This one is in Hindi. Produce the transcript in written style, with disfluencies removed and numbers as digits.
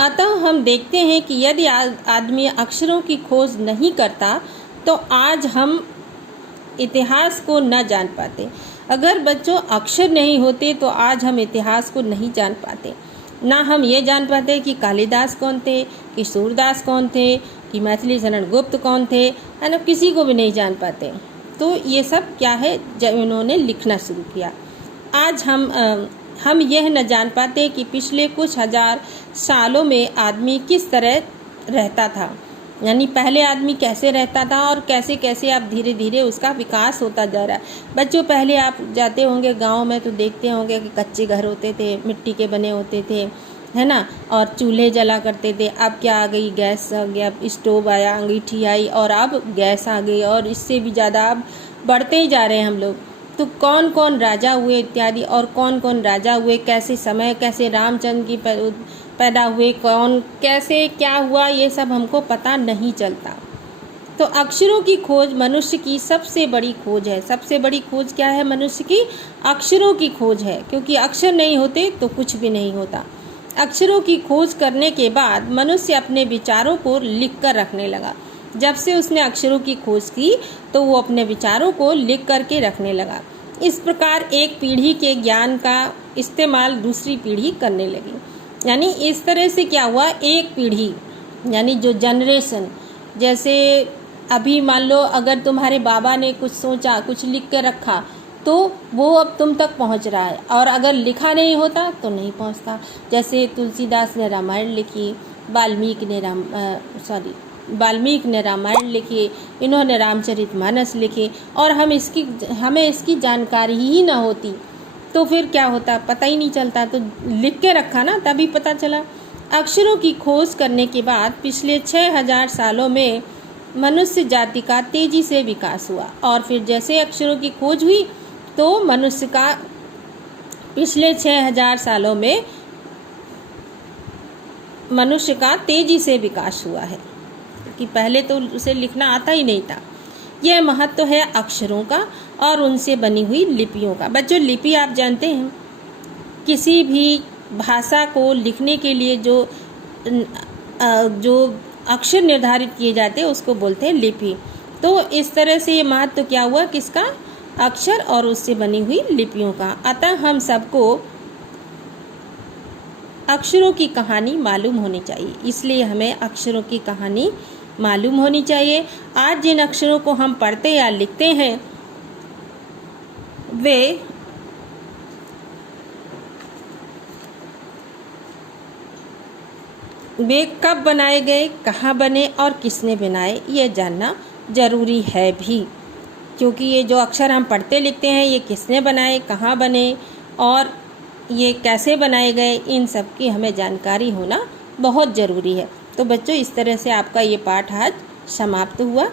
अतः हम देखते हैं कि यदि आदमी अक्षरों की खोज नहीं करता तो आज हम इतिहास को न जान पाते। अगर बच्चों अक्षर नहीं होते तो आज हम इतिहास को नहीं जान पाते। ना हम ये जान पाते कि कालिदास कौन थे, कि सूरदास कौन थे, कि मैथिली शरण गुप्त कौन थे, है ना, किसी को भी नहीं जान पाते। तो ये सब क्या है, जब इन्होंने लिखना शुरू किया। आज हम यह न जान पाते कि पिछले कुछ हजार सालों में आदमी किस तरह रहता था, यानी पहले आदमी कैसे रहता था और कैसे कैसे अब धीरे धीरे उसका विकास होता जा रहा है। बच्चों, पहले आप जाते होंगे गांव में तो देखते होंगे कि कच्चे घर होते थे, मिट्टी के बने होते थे, है ना, और चूल्हे जला करते थे। अब क्या आ गई, गैस आ गया, स्टोव आया, अंगीठी आई और अब गैस आ गई, और इससे भी ज़्यादा अब बढ़ते ही जा रहे हैं हम लोग। तो कौन कौन राजा हुए इत्यादि, और कौन कौन राजा हुए, कैसे समय, कैसे रामचंद्र की पैदा हुए, कौन कैसे क्या हुआ, ये सब हमको पता नहीं चलता। तो अक्षरों की खोज मनुष्य की सबसे बड़ी खोज है। सबसे बड़ी खोज क्या है मनुष्य की? अक्षरों की खोज है, क्योंकि अक्षर नहीं होते तो कुछ भी नहीं होता। अक्षरों की खोज करने के बाद मनुष्य अपने विचारों को लिख कर रखने लगा। जब से उसने अक्षरों की खोज की तो वो अपने विचारों को लिख करके रखने लगा। इस प्रकार एक पीढ़ी के ज्ञान का इस्तेमाल दूसरी पीढ़ी करने लगी। यानी इस तरह से क्या हुआ, एक पीढ़ी यानी जो जनरेशन, जैसे अभी मान लो अगर तुम्हारे बाबा ने कुछ सोचा, कुछ लिख के रखा, तो वो अब तुम तक पहुंच रहा है, और अगर लिखा नहीं होता तो नहीं पहुंचता। जैसे तुलसीदास ने रामायण लिखी, वाल्मीकि ने रामायण लिखी, इन्होंने रामचरितमानस लिखी, और हमें इसकी जानकारी ही ना होती तो फिर क्या होता, पता ही नहीं चलता। तो लिख के रखा ना, तभी पता चला। अक्षरों की खोज करने के बाद पिछले 6000 सालों में मनुष्य जाति का तेजी से विकास हुआ, और फिर जैसे अक्षरों की खोज हुई तो मनुष्य का पिछले 6000 सालों में मनुष्य का तेजी से विकास हुआ है, कि पहले तो उसे लिखना आता ही नहीं था। यह महत्व है अक्षरों का और उनसे बनी हुई लिपियों का। बच्चों, लिपि आप जानते हैं, किसी भी भाषा को लिखने के लिए जो अक्षर निर्धारित किए जाते हैं उसको बोलते हैं लिपि। तो इस तरह से ये महत्व क्या हुआ, किसका? अक्षर और उससे बनी हुई लिपियों का। अतः हम सबको अक्षरों की कहानी मालूम होनी चाहिए, इसलिए हमें अक्षरों की कहानी मालूम होनी चाहिए। आज जिन अक्षरों को हम पढ़ते या लिखते हैं वे कब बनाए गए, कहाँ बने और किसने बनाए, ये जानना जरूरी है भी। क्योंकि ये जो अक्षर हम पढ़ते लिखते हैं, ये किसने बनाए, कहाँ बने और ये कैसे बनाए गए, इन सब की हमें जानकारी होना बहुत ज़रूरी है। तो बच्चों, इस तरह से आपका ये पाठ आज समाप्त हुआ।